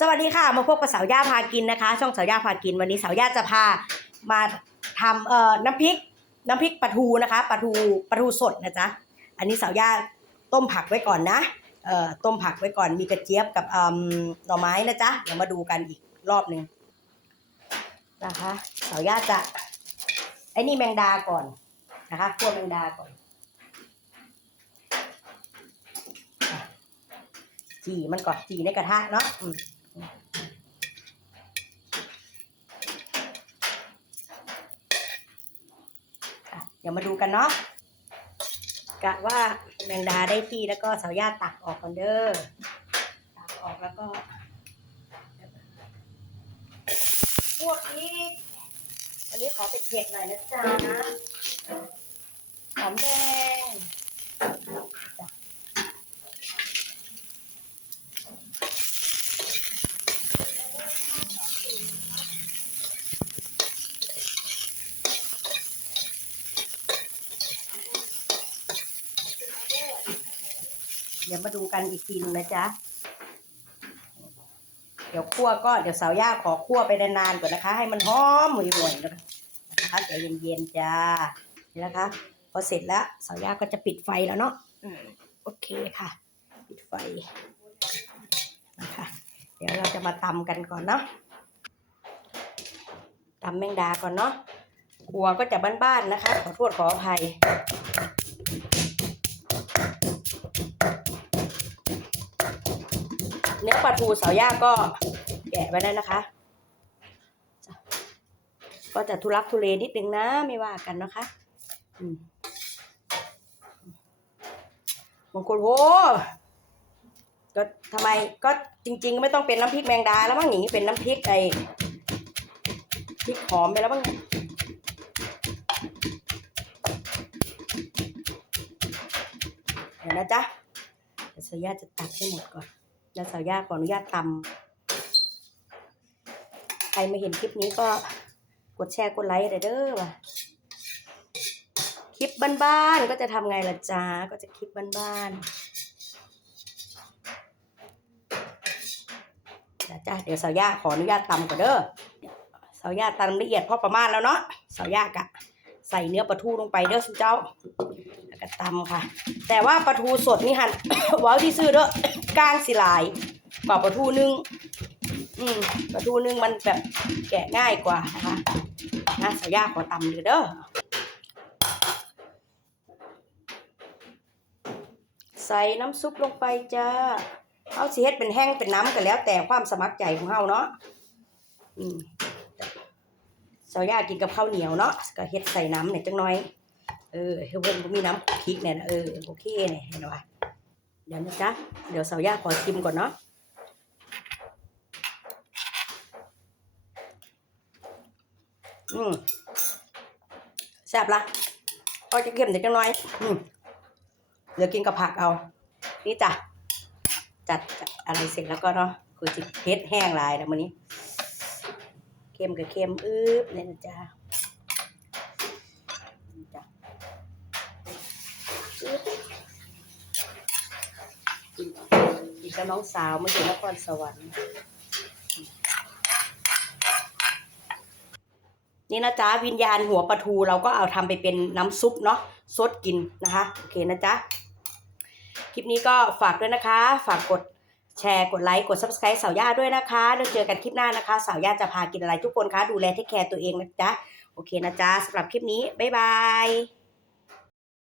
สวัสดีค่ะ มาพบกับสาวย่าพากินนะคะ ช่องสาวย่าพากินวันนี้สาวย่าจะพามาทำเอ่อน้ำพริกน้ำพริกปลาทูนะคะปลาทูปลาทูสดนะจ๊ะอันนี้สาวย่าต้มผักไว้ก่อนนะเอ่อต้มผักไว้ก่อนมีกระเจี๊ยบกับเอ่มหน่อไม้นะจ๊ะเดี๋ยวมาดูกันอีกรอบหนึ่งนะคะสาวย่าจะไอ้นี่แมงดาก่อนนะคะคั่วแมงดาก่อนจีมันก่อนจีในกระทะเนาะ เดี๋ยวมาดูกันเนาะกะว่าแมงดาได้ที่แล้วก็สาวญาติตักออกก่อนเด้อตักออกแล้วก็ พวกนี้วันนี้ขอเป็ดเผ็ดหน่อยนะจ๊ะหอมแดง เดี๋ยวมาดูกันอีกทีหนึงนะจ๊ะ เดี๋ยวคั่วก็เดี๋ยวสาวย่าขอคั่วไปนานๆก่อนนะคะ ให้มันหอมหวยๆนะคะนะคะเดี๋ยวเย็นๆจ้านี่นะคะ พอเสร็จแล้วสาวย่าก็จะปิดไฟแล้วเนาะอืมโอเคค่ะ ปิดไฟนะคะเดี๋ยวเราจะมาตำกันก่อนเนาะตำแมงดาก่อนเนาะครัวก็จะบ้านๆนะคะ ขอโทษขออภัย นื้อปลาทูสาวย่าก็แกะไว้แล้วนะคะ ก็จะทุลักทุเลนิดนึงนะไม่ว่ากันนะคะบางคนโหก็ทำไมก็จริง ๆ ไม่ต้องเป็นน้ำพริกแมงดาแล้วมั้งอย่างนี้เป็นน้ำพริกไอ้พริกหอมไปแล้วบ้างเดี๋ยวนะจ๊ะเดี๋ยวสาวย่าจะตักให้หมดก่อน แล้วสาวย่าขออนุญาตตำใครมาเห็นคลิปนี้ก็กดแชร์กดไลค์หน่อยเด้อว่ะคลิปบ้านๆก็จะทำไงล่ะจ๊ะก็จะคลิปบ้านๆจ้าเดี๋ยวสาวย่าขออนุญาตตำก่อนเด้อสาวย่าตำละเอียดพอประมาณแล้วเนาะสาวย่ากะ ใส่เนื้อปลาทูลงไปเด้อสุเจ้าแล้วก็ตำค่ะ แต่ว่าปลาทูสดนี่หันว้าวที่ซื้อเด้อกลางสิหลายกว่าปลาทูนึ่งอืมปลาทูนึ่งมันแบบแกะง่ายกว่านะคะนะสายาขอตำเลยเด้อใส่น้ำซุปลงไปจ้าเอาสิเฮ็ดเป็นแห้งเป็นน้ำกันแล้วแต่ความสมัครใจของเฮาเนาะอืม สายากินกับข้าวเหนียวเนาะก็เฮ็ดใส่น้ำหน่อยจังน้อย เออเฮเพิ่นมีน้ำพริกเนี่ยนะเออโอเคเนี่ยเห็นไหมเดี๋ยวนะจ๊ะเดี๋ยวสาวยาขอชิมก่อนเนาะอืมแซ่บละก็จะเค็มนิดจังน้อยอืมเดี๋ยวกินกับผักเอา นี่จ้ะจัดอะไรเสร็จแล้วก็เนาะคือจิเฮ็ดแห้งลายแล้วมื้อนี้ ค็มกับเค็มอึ๊บเนี่ยนะจ๊ะนี่จ้ะอีกกับน้องสาวมาอยู่นครสวรรค์ นี่นะจ๊ะวิญญาณหัวปลาทูเราก็เอาทำไปเป็นน้ำซุปเนาะซดกินนะคะ โอเคนะจ๊ะ คลิปนี้ก็ฝากด้วยนะคะ ฝากกด แชร์ กดไลค์ กด subscribe สาวย่าด้วยนะคะแล้วเจอกันคลิปหน้านะคะ สาวย่าจะพากินอะไรทุกคนคะ ดูแลเทคแคร์ตัวเองนะจ๊ะ โอเคนะจ๊ะสำหรับคลิปนี้ บ๊ายบาย